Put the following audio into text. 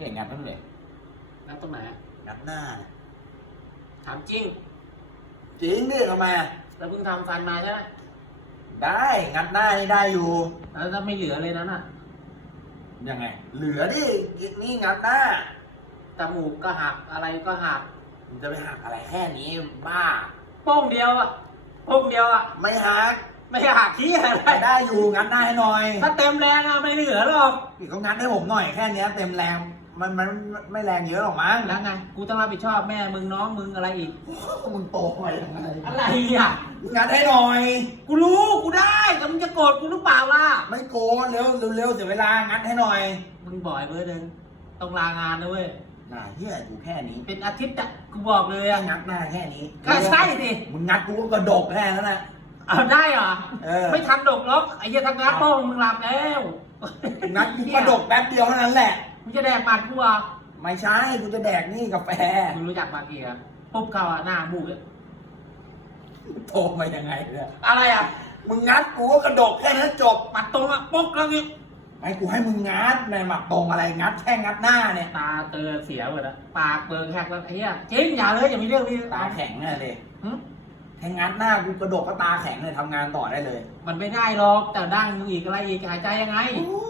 เห็นงัดนั่นเลยแล้วตรงไหนอะงัดหน้าถามจริง จริงดิทำไมอะแล้วเพิ่งทำฟันมาใช่ไหมได้งัดหน้านี่ได้อยู่แล้วถ้าไม่เหลือเลยนั้นอะยังไง เหลือดินี่งัดหน้าจมูกก็หักอะไรก็หักมันจะไปหักอะไรแค่นี้บ้าโป้งเดียวอะโป้งเดียวอะไม่หัก ไม่หักที่อะไรไม่ได้อยู่งัดหน้าให้หน่อยถ้าเต็มแรงอะไม่เหลือหรอกพี่เขางัดให้ผมหน่อยแค่เนี้ยเต็มแรงมันมันไม่แรงเยอะหรอกมั้งแล้วไง กูต้องรับผิดชอบแม่มึงน้องมึงอะไรอีก มึงโตมายังไงอะไรอะงัดให้หน่อย กูรู้กูได้แต่มึงจะโกรธกูหรือเปล่าล่ะ ไม่โกนเร็วเร็วเร็วเสียเวลางัดให้หน่อย มึงบ่อยเบอร์หนึ่งต้องลางานนะเว้ยน่าเฮียอยู่แค่นี้ เป็นอาทิตย์อะกูบอกเลยแค่อะงัดหน้าแค่นี้ก็ใช่ดิมึงงัดกูก็กระดกแค่นั้นแหละ เอาได้เหรอ เออ ไม่ทันดกล็อกไอ้เหี้ยทางงัดโป้งมึงหลับแล้วงัดกูกระดกแป๊บเดียวเท่านั้นแหละ มึงจะแดกมันกูอะไม่ใช่กูจะแดกนี่กาแฟมึงรู้จักมากี่อะปุ๊บเขาอะหน้าบูดเลยโตมายังไงเนี่ยอะไรอะมึงงัดกูก็กระดกแค่นั้นจบ ปัดตรงอะปุ๊บแล้วงี้ไอ้กูให้มึงงัดในหมักตรงอะไรงัดแค่งัดหน้าเนี่ย ตาเตอเสียหมดแล้วปากเปิงแหกแล้วไอ้เหี้ยจริงอย่าเลยอย่ามีเรื่องนี้ตาแข็งเนี่ยเลยหึ แค่งัดหน้ากูกระดกก็ตาแข็งเลยทำงานต่อได้เลย มันไม่ได้หรอกแต่ดั้งมึงอีกอะไรอีกหายใจยังไง โอ้ย